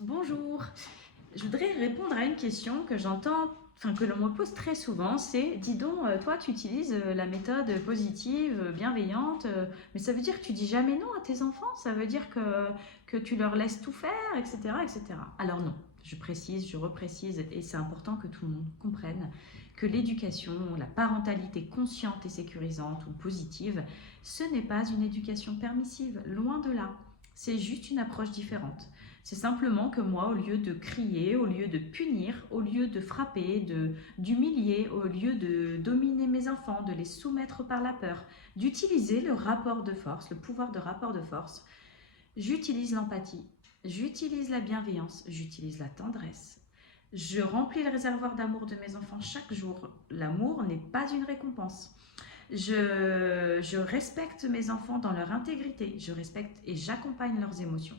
Bonjour, je voudrais répondre à une question que j'entends, que l'on me pose très souvent, c'est dis donc, toi tu utilises la méthode positive, bienveillante, mais ça veut dire que tu dis jamais non à tes enfants, ça veut dire que tu leur laisses tout faire, etc., etc. Alors non, je précise, je reprécise, et c'est important que tout le monde comprenne que l'éducation, la parentalité consciente et sécurisante ou positive, ce n'est pas une éducation permissive, loin de là. C'est juste une approche différente. C'est simplement que moi, au lieu de crier, au lieu de punir, au lieu de frapper, d'humilier, au lieu de dominer mes enfants, de les soumettre par la peur, d'utiliser le rapport de force, le pouvoir de rapport de force, j'utilise l'empathie, j'utilise la bienveillance, j'utilise la tendresse. Je remplis le réservoir d'amour de mes enfants chaque jour. L'amour n'est pas une récompense. Je respecte mes enfants dans leur intégrité, je respecte et j'accompagne leurs émotions.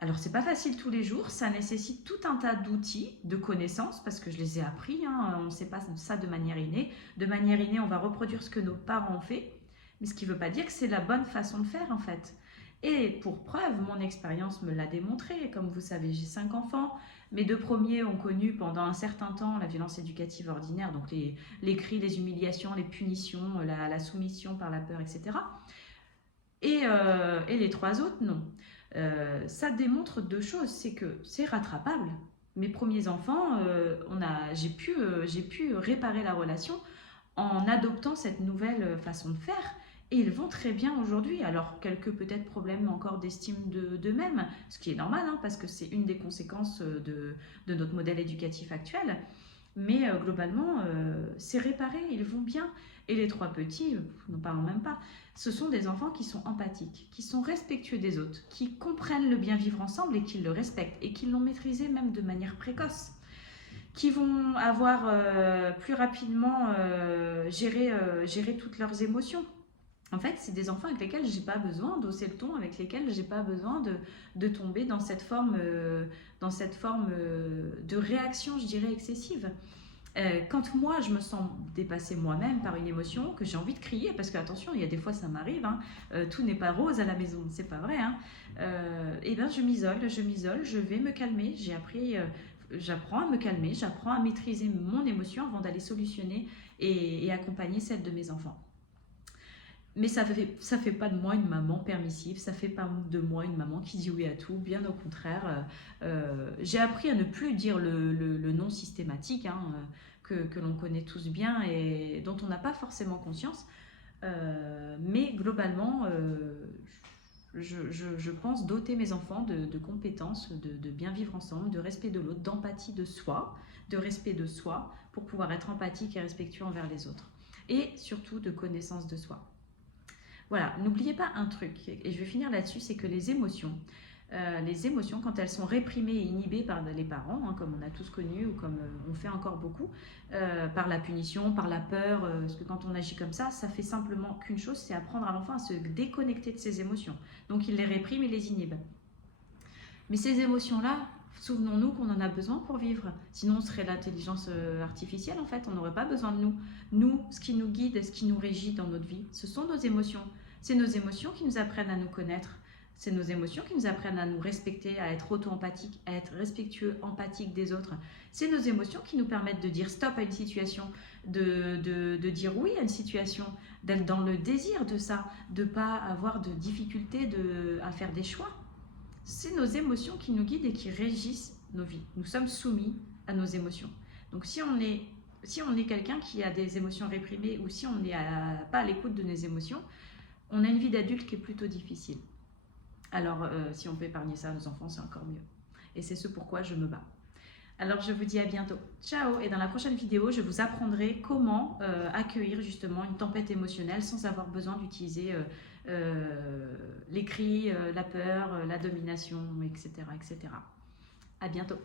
Alors, c'est pas facile tous les jours, ça nécessite tout un tas d'outils, de connaissances, parce que je les ai appris, hein, on ne sait pas ça de manière innée. De manière innée, on va reproduire ce que nos parents ont fait, mais ce qui ne veut pas dire que c'est la bonne façon de faire, en fait. Et pour preuve, mon expérience me l'a démontré. Comme vous savez, j'ai 5 enfants. Mes 2 premiers ont connu pendant un certain temps la violence éducative ordinaire, donc les cris, les humiliations, les punitions, la soumission par la peur, etc. Et les 3 autres, non. Ça démontre 2 choses, c'est que c'est rattrapable. Mes premiers enfants, j'ai pu réparer la relation en adoptant cette nouvelle façon de faire. Et ils vont très bien aujourd'hui. Alors, quelques peut-être problèmes encore d'estime d'eux-mêmes, ce qui est normal, hein, parce que c'est une des conséquences de notre modèle éducatif actuel. Mais globalement, c'est réparé, ils vont bien. Et les 3 petits, n'en parlons même pas, ce sont des enfants qui sont empathiques, qui sont respectueux des autres, qui comprennent le bien vivre ensemble et qui le respectent, et qui l'ont maîtrisé même de manière précoce, qui vont avoir plus rapidement géré toutes leurs émotions. En fait, c'est des enfants avec lesquels j'ai pas besoin d'hausser le ton, avec lesquels j'ai pas besoin de tomber dans cette forme, de réaction, je dirais, excessive. Quand moi je me sens dépassée moi-même par une émotion, que j'ai envie de crier, parce que attention, il y a des fois ça m'arrive, hein, tout n'est pas rose à la maison, c'est pas vrai, hein, et bien je m'isole, je vais me calmer, j'apprends à me calmer, j'apprends à maîtriser mon émotion avant d'aller solutionner et accompagner celle de mes enfants. Mais ça fait pas de moi une maman permissive, ça fait pas de moi une maman qui dit oui à tout, bien au contraire. J'ai appris à ne plus dire le non systématique, hein, que l'on connaît tous bien et dont on n'a pas forcément conscience. Mais globalement, je pense doter mes enfants de compétences, de bien vivre ensemble, de respect de l'autre, d'empathie de soi, de respect de soi, pour pouvoir être empathique et respectueux envers les autres. Et surtout de connaissance de soi. Voilà, n'oubliez pas un truc, et je vais finir là-dessus, c'est que les émotions, quand elles sont réprimées et inhibées par les parents, hein, comme on a tous connu ou comme on fait encore beaucoup, par la punition, par la peur, parce que quand on agit comme ça fait simplement qu'une chose, c'est apprendre à l'enfant à se déconnecter de ses émotions. Donc il les réprime et les inhibe. Mais ces émotions-là, souvenons-nous qu'on en a besoin pour vivre. Sinon, on serait l'intelligence artificielle, en fait. On n'aurait pas besoin de nous. Nous, ce qui nous guide, ce qui nous régit dans notre vie, ce sont nos émotions. C'est nos émotions qui nous apprennent à nous connaître. C'est nos émotions qui nous apprennent à nous respecter, à être auto-empathique, à être respectueux, empathique des autres. C'est nos émotions qui nous permettent de dire stop à une situation, de dire oui à une situation, d'être dans le désir de ça, de ne pas avoir de difficulté à faire des choix. C'est nos émotions qui nous guident et qui régissent nos vies. Nous sommes soumis à nos émotions. Donc si on est quelqu'un qui a des émotions réprimées ou si on n'est pas à l'écoute de nos émotions, on a une vie d'adulte qui est plutôt difficile. Alors si on peut épargner ça à nos enfants, c'est encore mieux. Et c'est ce pourquoi je me bats. Alors je vous dis à bientôt. Ciao. Et dans la prochaine vidéo, je vous apprendrai comment accueillir justement une tempête émotionnelle sans avoir besoin d'utiliser les cris, la peur, la domination, etc., etc. À bientôt.